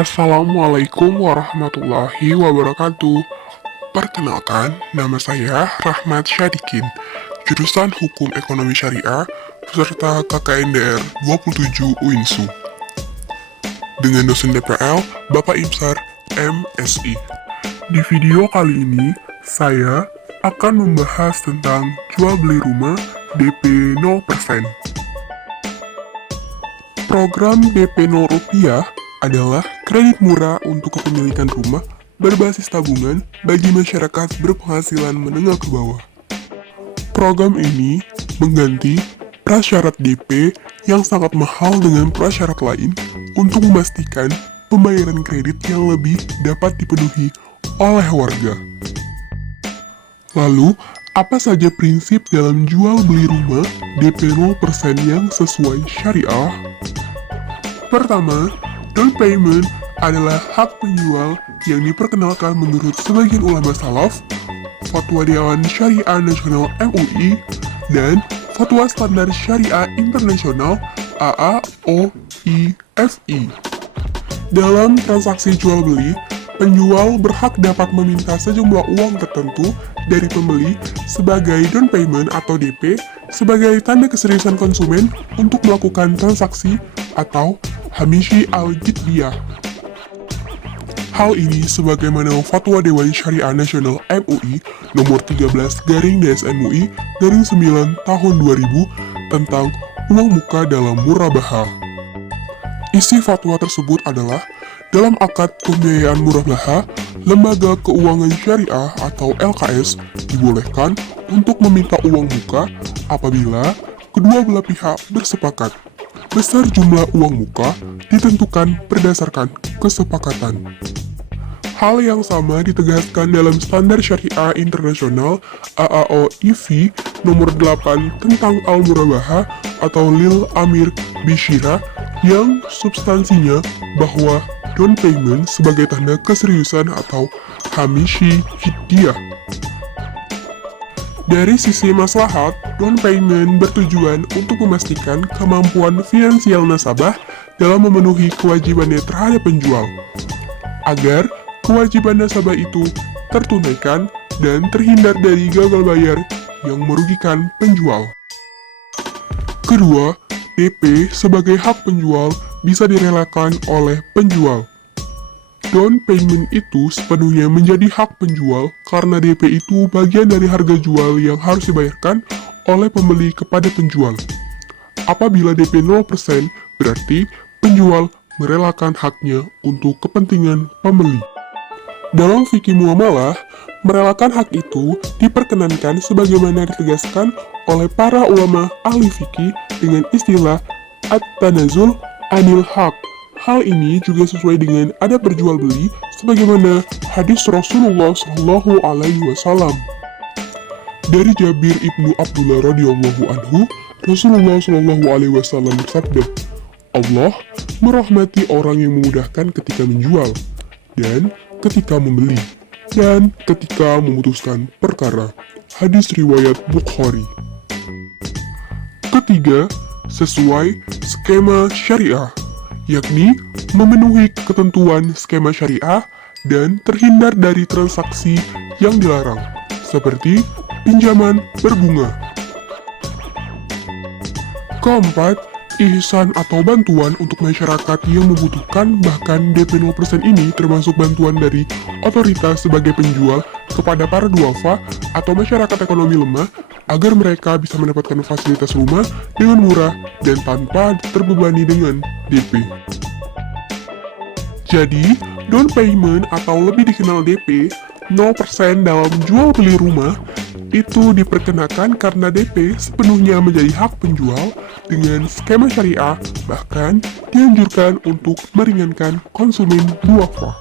Assalamualaikum warahmatullahi wabarakatuh. Perkenalkan, nama saya Rahmat Syadikin, jurusan Hukum Ekonomi Syariah, peserta KKNDR 27 UINSU. Dengan dosen DPL, Bapak Ibsar, MSI. Di video kali ini, saya akan membahas tentang jual beli rumah DP 0%. Program DP 0 rupiah adalah kredit murah untuk kepemilikan rumah berbasis tabungan bagi masyarakat berpenghasilan menengah ke bawah. Program ini mengganti prasyarat DP yang sangat mahal dengan prasyarat lain untuk memastikan pembayaran kredit yang lebih dapat dipenuhi oleh warga. Lalu, apa saja prinsip dalam jual beli rumah DP 0% yang sesuai syariah? Pertama, down payment adalah hak penjual yang diperkenalkan menurut sebagian ulama salaf, Fatwa Dewan Syariah Nasional MUI, dan Fatwa Standar Syariah Internasional AAOIFI. Dalam transaksi jual beli, penjual berhak dapat meminta sejumlah uang tertentu dari pembeli sebagai down payment atau DP sebagai tanda keseriusan konsumen untuk melakukan transaksi atau hamishi al-jiddiyah. Hal ini sebagaimana Fatwa Dewan Syariah Nasional MUI nomor 13/DSMUI/9 tahun 2000 tentang uang muka dalam murabaha. Isi fatwa tersebut adalah, dalam akad pembiayaan murabaha, lembaga keuangan syariah atau LKS dibolehkan untuk meminta uang muka apabila kedua belah pihak bersepakat. Besar jumlah uang muka ditentukan berdasarkan kesepakatan. Hal yang sama ditegaskan dalam Standar Syariah Internasional AAOIFI nomor 8 tentang Al-Murabaha atau Lil Amir Bishira yang substansinya bahwa down payment sebagai tanda keseriusan atau hamishi jiddiyah. Dari sisi maslahat, down payment bertujuan untuk memastikan kemampuan finansial nasabah dalam memenuhi kewajibannya terhadap penjual, agar kewajiban nasabah itu tertunaikan dan terhindar dari gagal bayar yang merugikan penjual. Kedua, DP sebagai hak penjual bisa direlakan oleh penjual. Down payment itu sepenuhnya menjadi hak penjual karena DP itu bagian dari harga jual yang harus dibayarkan oleh pembeli kepada penjual. Apabila DP 0%, berarti penjual merelakan haknya untuk kepentingan pembeli. Dalam fikih muamalah, merelakan hak itu diperkenankan sebagaimana ditegaskan oleh para ulama ahli fikih dengan istilah at-tanazul anil haq. Hal ini juga sesuai dengan adab berjual beli sebagaimana hadis Rasulullah Shallallahu Alaihi Wasallam. Dari Jabir ibnu Abdullah radhiyallahu anhu, Rasulullah Shallallahu Alaihi Wasallam bersabda, Allah merahmati orang yang memudahkan ketika menjual dan ketika membeli dan ketika memutuskan perkara. Hadis riwayat Bukhari. Ketiga, sesuai skema syariah, yakni memenuhi ketentuan skema syariah dan terhindar dari transaksi yang dilarang, seperti pinjaman berbunga. Keempat, ihsan atau bantuan untuk masyarakat yang membutuhkan, bahkan DP 0% ini termasuk bantuan dari otoritas sebagai penjual kepada para duafa atau masyarakat ekonomi lemah agar mereka bisa mendapatkan fasilitas rumah dengan murah dan tanpa terbebani dengan DP. Jadi, down payment atau lebih dikenal DP 0% dalam jual beli rumah itu diperkenakan karena DP sepenuhnya menjadi hak penjual dengan skema syariah, bahkan dianjurkan untuk meringankan konsumen duafa.